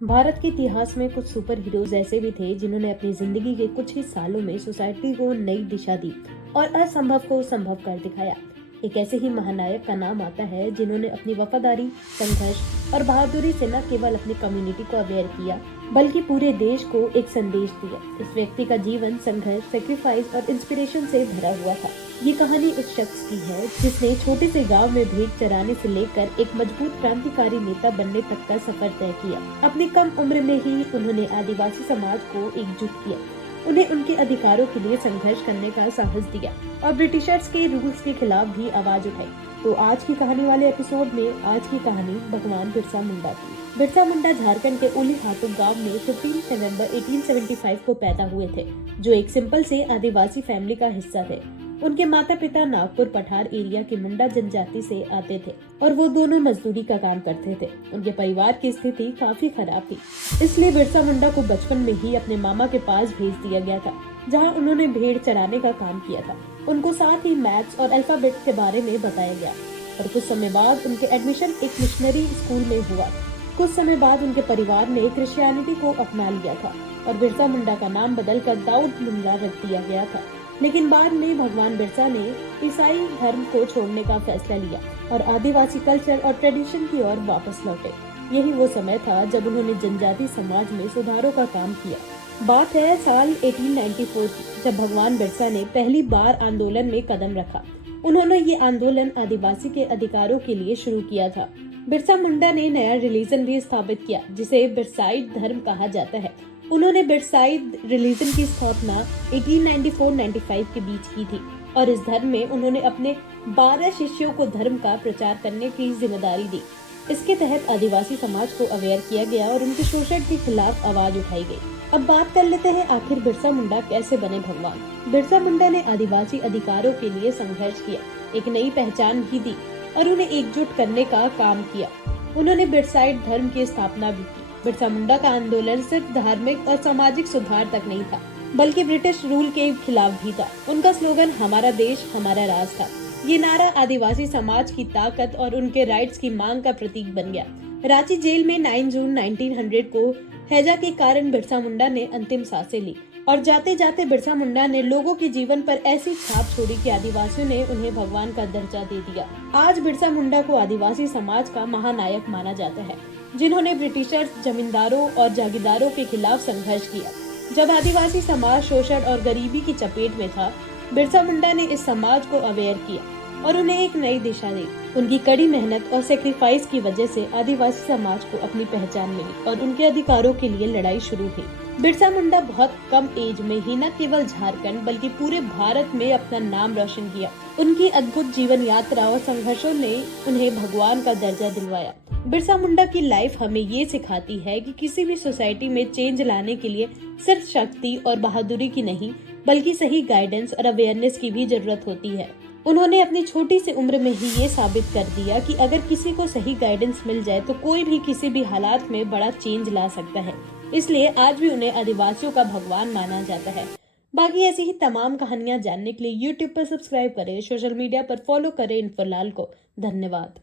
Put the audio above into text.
भारत के इतिहास में कुछ सुपर हीरोज ऐसे भी थे जिन्होंने अपनी जिंदगी के कुछ ही सालों में सोसाइटी को नई दिशा दी और असंभव को संभव कर दिखाया। एक ऐसे ही महानायक का नाम आता है जिन्होंने अपनी वफादारी, संघर्ष और बहादुरी से न केवल अपनी कम्युनिटी को अवेयर किया बल्कि पूरे देश को एक संदेश दिया। इस व्यक्ति का जीवन संघर्ष, सेक्रीफाइस और इंस्पिरेशन से भरा हुआ था। ये कहानी उस शख्स की है जिसने छोटे से गांव में भेड़ चराने से लेकर एक मजबूत क्रांतिकारी नेता बनने तक का सफर तय किया। अपनी कम उम्र में ही उन्होंने आदिवासी समाज को एकजुट किया, उन्हें उनके अधिकारों के लिए संघर्ष करने का साहस दिया और ब्रिटिशर्स के रूल्स के खिलाफ भी आवाज उठाई। तो आज की कहानी वाले एपिसोड में आज की कहानी भगवान बिरसा मुंडा की। बिरसा मुंडा झारखंड के ओली हातुक गांव में 15 नवंबर 1875 को पैदा हुए थे, जो एक सिंपल से आदिवासी फैमिली का हिस्सा थे। उनके माता पिता नागपुर पठार एरिया की मुंडा जनजाति से आते थे और वो दोनों मजदूरी का काम करते थे। उनके परिवार की स्थिति काफी खराब थी, इसलिए बिरसा मुंडा को बचपन में ही अपने मामा के पास भेज दिया गया था, जहां उन्होंने भेड़ चराने का काम किया था। उनको साथ ही मैथ्स और अल्फाबेट के बारे में बताया गया और कुछ समय बाद उनके एडमिशन एक मिशनरी स्कूल में हुआ। कुछ समय बाद उनके परिवार ने क्रिश्चियनिटी को अपना लिया था और बिरसा मुंडा का नाम बदलकर दाऊद मुंडा रख दिया गया था। लेकिन बाद में भगवान बिरसा ने ईसाई धर्म को छोड़ने का फैसला लिया और आदिवासी कल्चर और ट्रेडिशन की ओर वापस लौटे। यही वो समय था जब उन्होंने जनजाति समाज में सुधारों का काम किया। बात है साल 1894 की, जब भगवान बिरसा ने पहली बार आंदोलन में कदम रखा। उन्होंने ये आंदोलन आदिवासी के अधिकारों के लिए शुरू किया था। बिरसा मुंडा ने नया रिलीजन भी स्थापित किया, जिसे बिरसाइड धर्म कहा जाता है। उन्होंने बिरसाइड रिलीजन की स्थापना 1894-95 के बीच की थी और इस धर्म में उन्होंने अपने 12 शिष्यों को धर्म का प्रचार करने की जिम्मेदारी दी। इसके तहत आदिवासी समाज को अवेयर किया गया और उनके शोषण के खिलाफ आवाज उठाई गई। अब बात कर लेते हैं आखिर बिरसा मुंडा कैसे बने भगवान। बिरसा मुंडा ने आदिवासी अधिकारों के लिए संघर्ष किया, एक नई पहचान भी दी और उन्हें एकजुट करने का काम किया। उन्होंने बिरसाइड धर्म की स्थापना भी की। बिरसा मुंडा का आंदोलन सिर्फ धार्मिक और सामाजिक सुधार तक नहीं था, बल्कि ब्रिटिश रूल के खिलाफ भी था। उनका स्लोगन हमारा देश हमारा राज था। ये नारा आदिवासी समाज की ताकत और उनके राइट्स की मांग का प्रतीक बन गया। रांची जेल में 9 जून 1900 को हैजा के कारण बिरसा मुंडा ने अंतिम सांसें ली और जाते जाते बिरसा मुंडा ने लोगों के जीवन पर ऐसी छाप छोड़ी कि आदिवासियों ने उन्हें भगवान का दर्जा दे दिया। आज बिरसा मुंडा को आदिवासी समाज का महानायक माना जाता है, जिन्होंने ब्रिटिशर्स, जमींदारों और जागीरदारों के खिलाफ संघर्ष किया। जब आदिवासी समाज शोषण और गरीबी की चपेट में था, बिरसा मुंडा ने इस समाज को अवेयर किया और उन्हें एक नई दिशा दी। उनकी कड़ी मेहनत और सेक्रीफाइस की वजह से आदिवासी समाज को अपनी पहचान मिली और उनके अधिकारों के लिए लड़ाई शुरू हुई। बिरसा मुंडा बहुत कम एज में ही न केवल झारखंड बल्कि पूरे भारत में अपना नाम रोशन किया। उनकी अद्भुत जीवन यात्रा और संघर्षों ने उन्हें भगवान का दर्जा दिलवाया। बिरसा मुंडा की लाइफ हमें ये सिखाती है कि किसी भी सोसाइटी में चेंज लाने के लिए सिर्फ शक्ति और बहादुरी की नहीं, बल्कि सही गाइडेंस और अवेयरनेस की भी जरूरत होती है। उन्होंने अपनी छोटी सी उम्र में ही ये साबित कर दिया कि अगर किसी को सही गाइडेंस मिल जाए तो कोई भी किसी भी हालात में बड़ा चेंज ला सकता है। इसलिए आज भी उन्हें आदिवासियों का भगवान माना जाता है। बाकी ऐसी ही तमाम कहानियां जानने के लिए YouTube पर सब्सक्राइब करें, सोशल मीडिया पर फॉलो करें इन्फोलाल को। धन्यवाद।